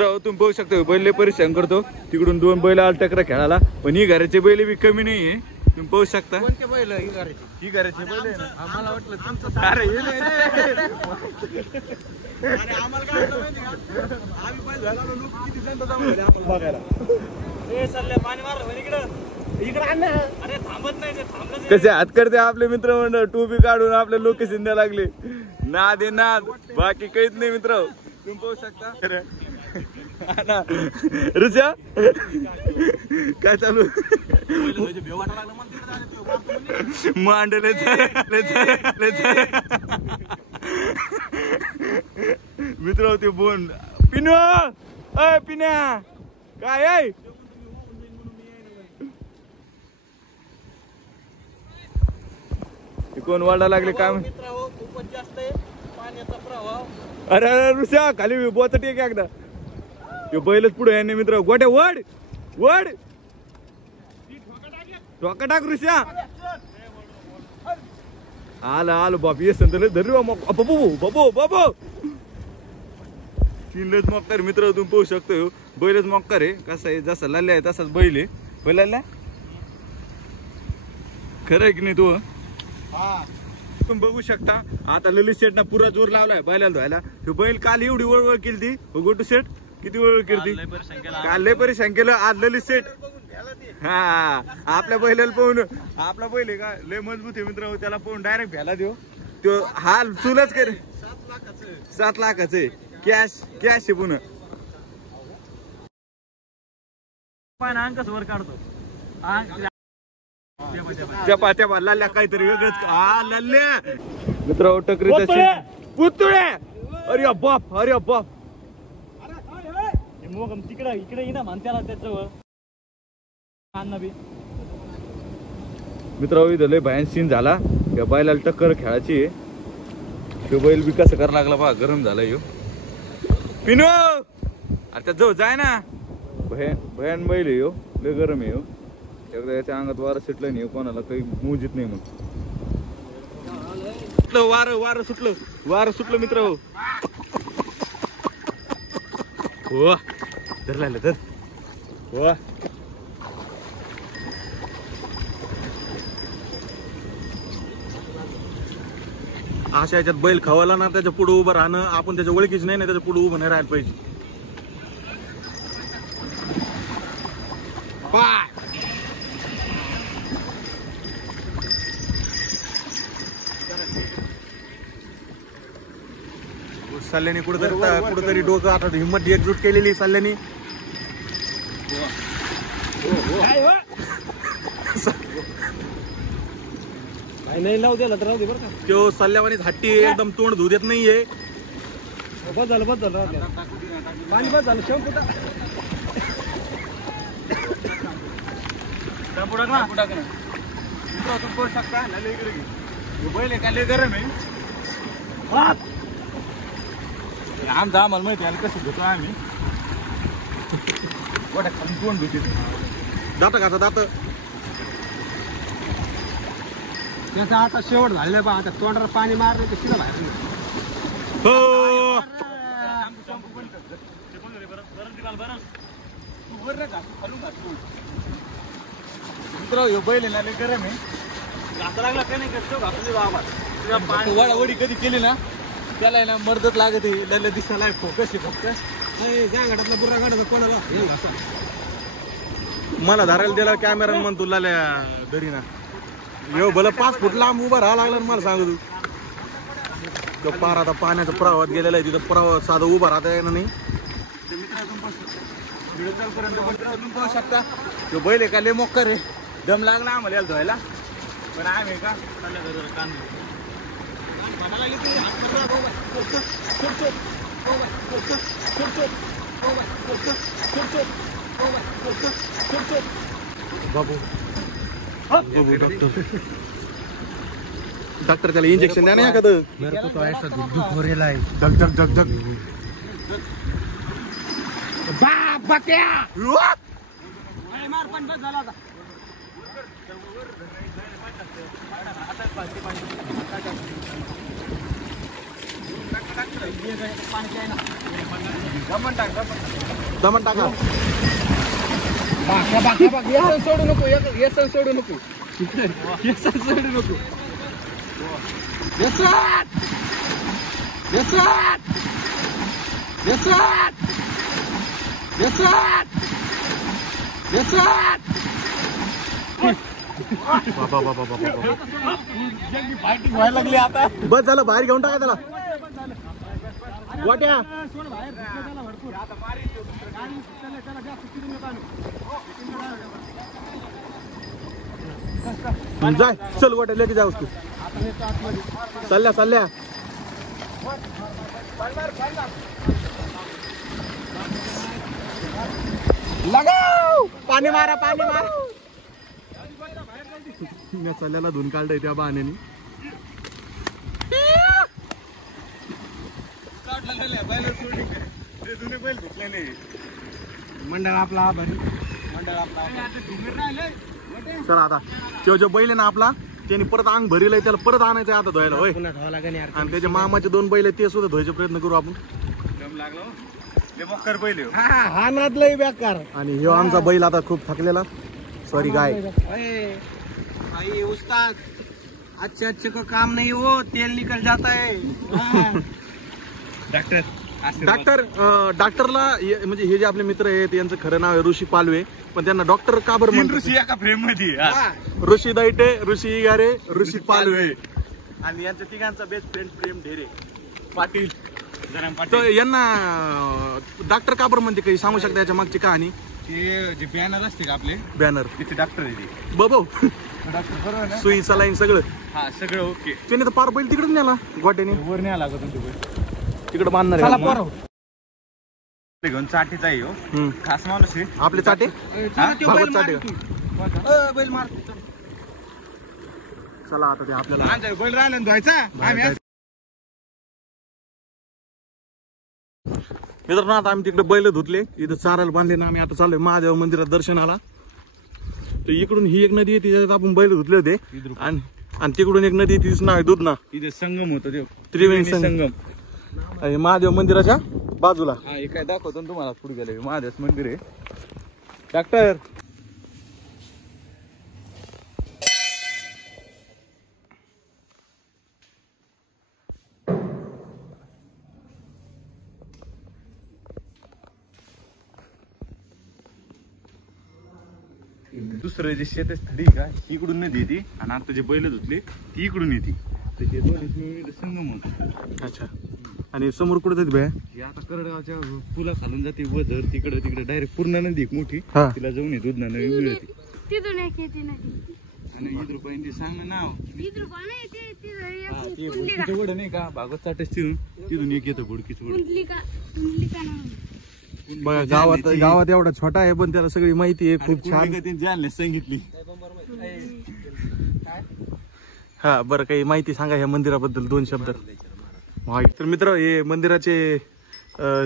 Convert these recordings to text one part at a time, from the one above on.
मित्र तुम्ही बघू शकता बैल परिश्रम करतो तिकडून 2 बैल आल टकरा खेळायला पण ही घराचे बैल बी कमी नाहीये तुम्ही पाहू शकता कोणते बैल ही घराची बैल आहे ना आम्हाला वाटलं तुमचं अरे हे नाही अरे आम्हाला काय वाटलं माहिती का आम्ही बैल झाला लोक किती जण जमले आपण बघायला ए सल्ले पाणी मार इकडे आण ना अरे थांबत नाही ते थांबलं कसे हात करते आपले मित्रमंडळ टोपी काढून आपले लोकेशन द्यायला लागले नाद आहे नाद बाकी काहीच नाही मित्र तुम्ही पाहू शकता ऋषा काय चालू मांडले मित्र होते बोन पिनो अय पिन्या काय आहे कोण वाढा लागले काय खूपच जास्त आहे पाण्याचा प्रभाव अरे ऋषा खाली बोचट एक एकदा बैलच पुढे आहे मित्र गोट्या वड वड ठोका टाक ऋषा आलं आलं बाप ये संत धरू बाबू बाबू बाबू तीनच मक्कर मित्र तुम्ही पाहू शकतो बैलच मक्कर आहे कसा आहे जसा लाल्या आहे तसाच बैल आहे बैल लाल्या खरं आहे की नाही तू तुम्ही बघू शकता आता ललित शेटना पुरा जोर लावलाय बैलाला धुवायला बैल काल एवढी वळवळ केली ती गोटू शेट किती वळवळ केली काल लय परेशान केलं आज ललित शेट हा आपल्या बैलाला पाहून आपला बैल आहे का लय मजबूत आहे मित्र त्याला पाहून डायरेक्ट भ्याला देऊ तो हाल चुलच करे 7 लाखाचं कॅश आहे पुन्हा अंकच वर काढतो त्या लाल्या काहीतरी वेगळंच लाल्या मित्र टकरीचा पुतळे अरे बाप मग तिकडे इकडे ना म्हणत्याला त्याच्यावर मित्र इथं लय भयान सीन झाला या बैलाला टक्कर खेळायची तो बैल बी कसं करायला लागला बा गरम झाला यो पिनो आता जो जाय ना भयान बैल आहे यो लय गरम आहे यो एकदा याच्या अंगात वारं सुटलं नाही कोणाला काही मूजित नाही मग वारं सुटलं मित्र हो धरला तर हो अशा याच्यात बैल खावायला ना त्याच्या पुढे उभं राहणं आपण त्याच्या ओळखीच नाही त्याच्या पुढे उभं नाही राहायला पाहिजे सल्ल्याने कुठेतरी डोकं आता हिंमत एकजूट केलेली सल्ल्याने नाही लावू द्याला तर राहू दे बरं का तो सल्ल्यावानीच हट्टी एकदम तोंड धुऊ देत नाहीये बस झालं पाणी बस झालं शेव कुठं शकता बैल काय गरम आहे आमचा आम्हाला माहिती आहे कसं घेतो आम्ही गोट्या खाली तोंड धुते दात का दात त्याचा आता शेवट झालेला बा आता तोंडाला पाणी मारलं तर शिला बाहेर हो मित्र बैल ना गरम आहे घासा लागला काही नाही करतो घासली बाबा वडी कधी केली ना त्याला ना मर्दत लागत लय दिसायला फोकस आहे फक्त ज्या घाटातला बुर्रा काढायचा कोणाला मला धरायला दिला कॅमेरा म्हणतो लाल्या दरी ना यो भलं 5 फूट लांब उभा राहा लागला मला सांगू तू पार आता पाण्याच्या प्रवाहात गेलेला आहे तिथं प्रवाह साधं उभा राहता येणार नाही पाहू शकता तो बैल का लय मोक्कर आहे दम लागला आम्हाला याला धुवायला पण आम्ही का बाबू डॉक्टर त्याला इंजेक्शन द्या ना एखादं मेरे को तो ऐसा दुख हो रहा है धक धक धक धक मार पण बस झाला आता दमन टाका. सोडू नको सोडू नको सोडू नको. व्हायला लागली आता. बस झालं, बाहेर घेऊन टाका त्याला. गोट्या जाय, चल गोट्या लेके जाऊ तू. चालल्या लगाव. पाणी मारा. चालल्याला धुन काढताय त्या बहाण्याने. मंडळ आपला आभारी. चल आता तो जो बैल आहे ना आपला, त्याने परत अंग भरेलंय, त्याला परत आणायचंय आता धुवायला. होय, आणि त्याच्या मामाचे 2 बैल आहेत, ते सुद्धा धुवायचे प्रयत्न करू आपण. हा नादलंय बेकार. आणि ह्यो आमचा बैल आता खूप थकलेला. सॉरी गाय. भाई उस्ताद, अच्छे को काम नहीं हो, तेल निकल जाता है. डॉक्टरला म्हणजे हे जे आपले मित्र आहेत यांचं खरं नाव आहे ऋषी पालवे, पण त्यांना डॉक्टर का बरं म्हणतात? ऋषी एका फ्रेम मध्ये. ऋषी दैटे, ऋषी इगारे, ऋषी पालवे. आणि यांच्या तिघांचा बेस्ट फ्रेंड प्रेम ढेरे पाटील. तर यांना डॉक्टर का बरं म्हणते, काही सांगू शकता याच्या मागची कहाणी? ते जे बॅनर असते का आपले, बॅनर, तिथे डॉक्टर आहे. बबो डॉक्टर बरोबर ना? सुई सलाईन सगळं. हा सगळं ओके. त्याने तर पार बैल तिकडेच नेला गोट्याने. वर नाही लागत तुमच्या तिकडे बांधणार आहे. घेऊन चाटीचा आहे हो. खास माणूस आहे आपले चाटे. भागवत चाटे. बैल मार. चला आता ते आपल्याला बैल राहिला धुवायचा. मित्रांनो आता आम्ही तिकडे बैल धुतले, इथं चारायला बांधले ना. आम्ही आता चाललोय महादेव मंदिरात दर्शनाला. तर इकडून ही एक नदी आहे, तिच्यात आपण बैल धुतले होते. आणि तिकडून एक नदी, तिचं नाव आहे दुधना. इथे संगम होतो ते, त्रिवेणी संगम. महादेव मंदिराच्या बाजूला. हा हे काय दाखवतो तुम्हाला. पुढे गेले महादेव मंदिर आहे. डॉक्टर दुसरं जे शेत स्थळी का, इकडून नदी येते. आणि आता जे बैल धुतले ती इकडून येते. तर हे दोन संगम होतो. अच्छा. आणि समोर कुठे जाते बाया? हे आता करडगावच्या पुला खालून जाते वजर, तिकडे डायरेक्ट पूर्ण नदी एक मोठी. हा. तिला जाऊन येतो ना नवी मिळते. तिथून एक येते नदी. आणि 1 रुपयाने सांग नाव. 20 रुपये नाही ते गुडकीचं वड नाही का, भागवत चाटच तिथून एक येतं गुडकीचं वड. कुंडलिका नाव. बघा गावात एवढा छोटा आहे, पण त्याला सगळी माहिती आहे. खूप छान जाणले सांगितली. हा बरं, काही माहिती सांगा ह्या मंदिराबद्दल 2 शब्दात. तर मित्र, हे मंदिराचे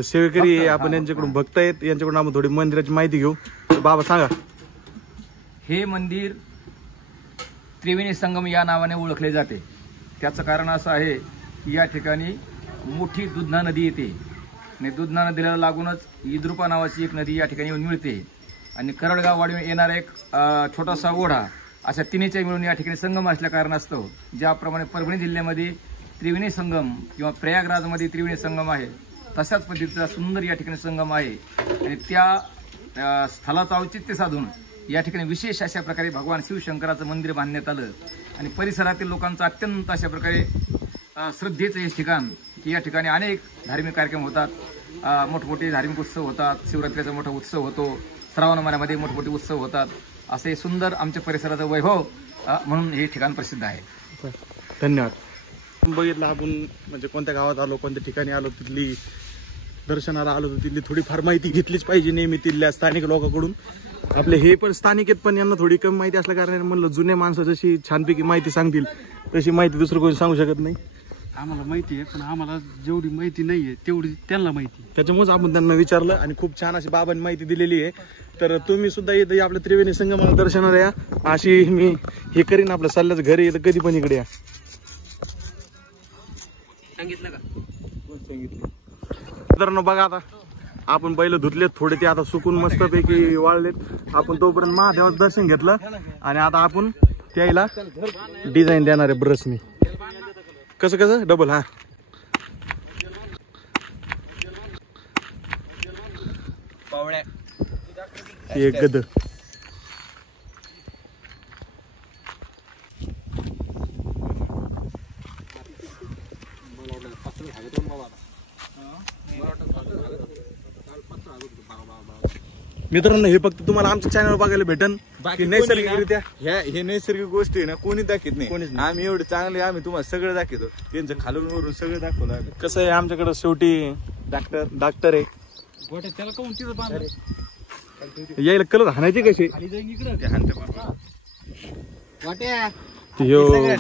सेवेकरी आहे, आपण यांच्याकडून भक्त आहेत, यांच्याकडून आपण थोडी मंदिराची माहिती घेऊ. बाबा सांगा. हे मंदिर त्रिवेणी संगम या नावाने ओळखले जाते. त्याचं कारण असं आहे की या ठिकाणी मोठी दुधना नदी येते आणि दुधना नदीला लागूनच इद्रुपा नावाची एक नदी या ठिकाणी येऊन मिळते. आणि करडगाव वाडीवर येणारा एक छोटासा ओढा, अशा तिन्हीच्या मिळून या ठिकाणी संगम असल्या कारणास्तव ज्याप्रमाणे परभणी जिल्ह्यामध्ये त्रिवेणी संगम किंवा प्रयागराजमध्ये त्रिवेणी संगम आहे, तशाच पद्धतीचा सुंदर या ठिकाणी संगम आहे. आणि त्या स्थळाचं औचित्य साधून या ठिकाणी विशेष अशा प्रकारे भगवान शिवशंकराचं मंदिर बांधण्यात आलं. आणि परिसरातील लोकांचं अत्यंत अशा प्रकारे श्रद्धेचं हे ठिकाण की या ठिकाणी अनेक धार्मिक कार्यक्रम होतात, मोठमोठे धार्मिक उत्सव होतात. शिवरात्रीचा मोठा उत्सव होतो, श्रावण महिन्यामध्ये मोठमोठे उत्सव होतात. असे सुंदर आमच्या परिसराचं वैभव म्हणून हे ठिकाण प्रसिद्ध आहे. धन्यवाद. बघितलं आपण म्हणजे कोणत्या गावात आलो, कोणत्या ठिकाणी आलो, तिथली दर्शनाला आलो तर तिथली थोडीफार माहिती घेतलीच पाहिजे नेहमी तिथल्या स्थानिक लोकांकडून. आपले हे पण स्थानिक आहेत, पण यांना थोडी कमी माहिती असल्या कारणाने म्हणलं जुने माणसं जशी छानपैकी माहिती सांगतील तशी माहिती दुसरं कोणी सांगू शकत नाही. आम्हाला माहिती आहे, पण आम्हाला जेवढी माहिती नाहीये तेवढी त्यांना माहिती. त्याच्यामुळेच आपण त्यांना विचारलं आणि खूप छान अशी बाबांनी माहिती दिलेली आहे. तर तुम्ही सुद्धा इथं आपल्या त्रिवेणी संगमाला दर्शनाला या, अशी मी हे करीन. आपल्या सल्ल्याचं घरी येतं कधी पण इकडे या. सांगितलं का? मित्रांनो बघा आता आपण बैल धुतलेत थोडे, ते आता सुकून मस्तपैकी वाळलेत. आपण तोपर्यंत महादेवाचं दर्शन घेतलं आणि आता आपण त्याला डिझाईन देणार आहे ब्रशनी. कसं कसं डबल हा एक गद मित्रांनो हे फक्त तुम्हाला आमच्या चॅनलवर बघायला भेटन. नैसर्गिकरित्या हे नैसर्गिक गोष्टी आहे ना कोणी दाखवत नाही. आम्ही एवढे चांगले आम्ही तुम्हाला सगळं दाखवतो. त्यांचं खालून वरून सगळं दाखवलं आम्ही. कसं आहे आमच्याकडे शेवटी डॉक्टर आहे. त्याला काऊन तिथं बांधलं? यायला कलर हाणायचे कसे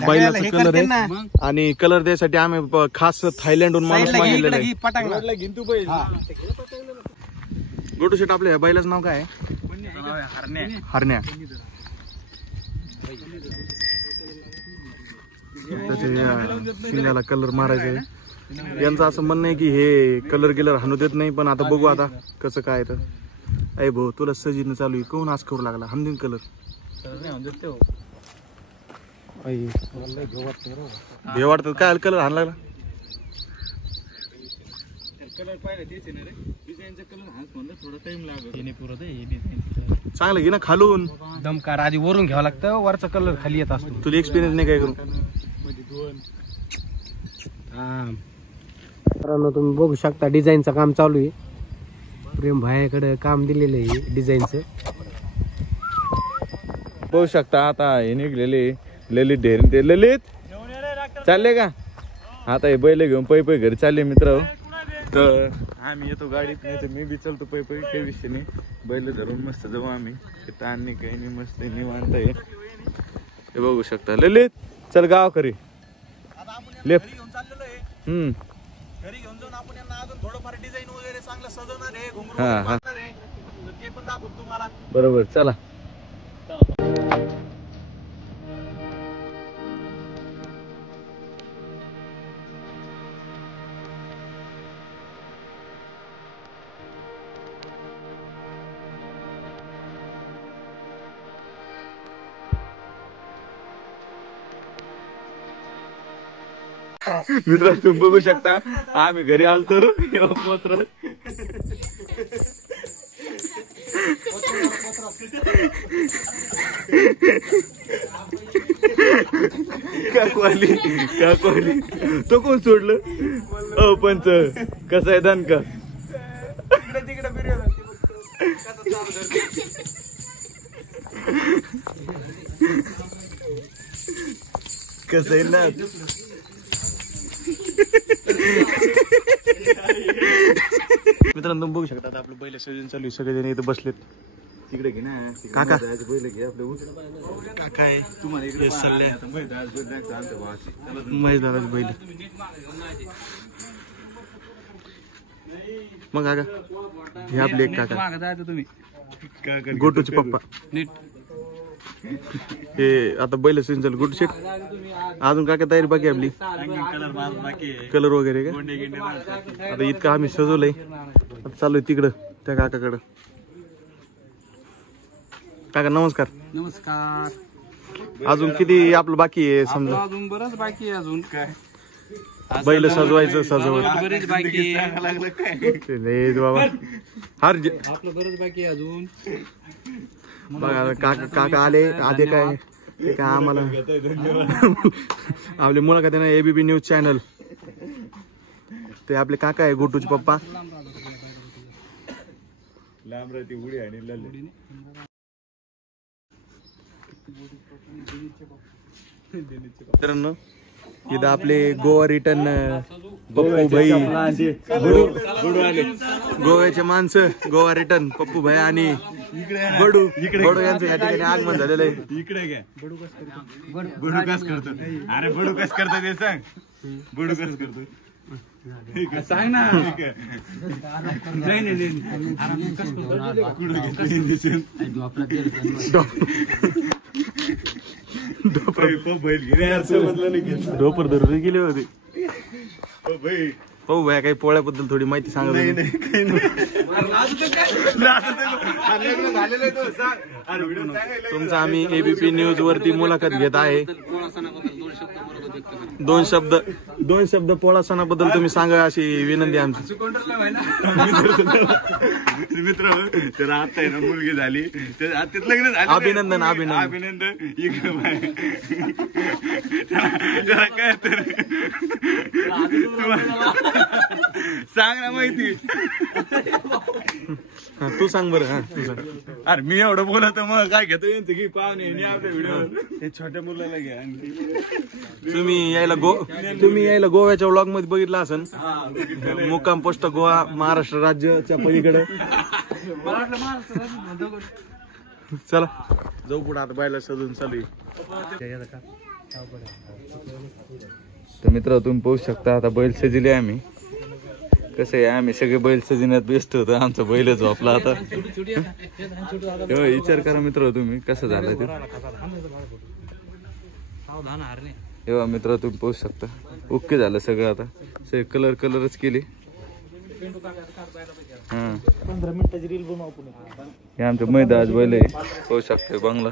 बैलाचा कलर आहे आणि कलर द्यायसाठी आम्ही खास थायलंडहून माणूस मागितलेला आहे. गोटू शेट आपल्या बैलाचं नाव काय आहे? हरण्या. त्याच्या शिंगाला कलर मारायचा आहे. यांचं असं म्हणणं आहे की हे कलर हाणू देत नाही, पण आता बघू आता कसं काय. तर अय भाऊ तुला सजीनं चालू आहे कोण आज करू लागला हमदीन कलर हे वाटत काय कलर हाण लागला. चांगलं घे ना खालून दमकार आधी वरून घ्यावं लागतं, वरचा कलर खाली येत असतो. तुला एक्सपिरियन्स नाही काय करू. मित्रांनो तुम्ही बघू शकता डिझाईनचं काम चालू आहे. प्रेम भायाकडे काम दिलेलं आहे डिझाईनचं. बघू शकता आता हे निघलेले ललित ढेरे. ते ललित चालले का आता हे बैल घेऊन पै घरी चालले मित्र. तर आम्ही येतो गाडीत, नाही तर मी बी चालतो पै काही विषय नाही. बैल धरून मस्त जाऊ आम्ही. ताण नाही काही नाही मस्त निवांत आहे. हे बघू शकता ललित चल गाव करी लेफ्ट. घरी घेऊन जाऊन आपण यांना अजून थोडंफार डिझाईन वगैरे चांगलं सजवणार आहे. हा ते पण दाखवतो तुम्हाला. बरोबर चला. मित्रांनो तुम्ही बघू शकता आम्ही घरी आलो तर काकवाली तो कोण सोडलं. पंच कसं आहे दान का कसं आहे ना. मित्रांनो तुम्ही बघू शकता आपलं बैल सजून चालू सगळेजण इथं बसलेत. तिकडे घे ना काका बैल घे आपलं काका आहे तुम्हाला इकडे महेश दादाच बैल. मग काका हे आपले एक काका तुम्ही गोटूचे पप्पा नीट. हे आता बैल सजून चालू गोटू शेट. अजून काका तयारी बाकी आपली कलर वगैरे का. आता इतकं आम्ही सजवलंय. आता चालू आहे तिकडं त्या काकाकडं. काका नमस्कार. नमस्कार. अजून किती आपलं बाकी आहे समजा. अजून बरंच बाकी आहे. अजून काय बैल सजवायचं सजवत बरेच बाकी आहे बाबा. हर आपलं बरंच बाकी आहे अजून. बघा काका आले आधे काय ते काय आम्हाला आपले मुलाखत आहे ना एबीपी न्यूज चॅनल. ते आपले काका आहे गोटूचे पप्पा. मित्रांनो इथं आपले गोवा रिटर्न पप्पू भाई गोव्याचे माणसं गोवा रिटर्न पप्पू भाई आणि बडू यांचं या ठिकाणी आगमन झालेलं आहे. इकडे घ्या. बडू कस करतो. अरे बडू कस करतो ते सांग. बडू कस करतो सांग ना. डोपर धरून गेले होते. पाहू भया काही पोळ्याबद्दल थोडी माहिती सांगा तुम्ही. तुमचं आम्ही एबीपी न्यूज वरती मुलाखत घेत आहे. दोन शब्द पोळा सणाबद्दल तुम्ही सांगा अशी विनंती आमची. मित्र त्याला आता आहे ना मुलगी झाली तिथं लग्न झालं. अभिनंदन इकडे बाय. त्याला काय तर सांग ना माहिती. तू सांग बरं. हा तू सांग. अरे मी एवढं बोलत मग काय घेतो यांचं की पाहुणे आपल्या व्हिडिओ हे छोट्या मुलाला घ्या. तुम्ही यायला गोव्याच्या व्लॉग मध्ये बघितलं असेल. मुक्काम पोस्ट गोवा महाराष्ट्र राज्याच्या पलीकडे. चला जाऊ पुढे आता बायला सजून चालू. तर मित्र तुम्ही पाहू शकता आता बैल सजले आम्ही. कसं आहे आम्ही सगळे बैल सजण्यात बेस्ट होतं. आमचा बैलच झोपला आता. विचार करा मित्र तुम्ही कसं झालं ते. एव्हा मित्र तुम्ही पाहू शकता ओके झालं सगळं. आता सगळे कलरच केले. हा 15 मिनिटाची रील बनवू आपण. हे आमचं मैदाज बैल आहे पाहू शकता बंगला.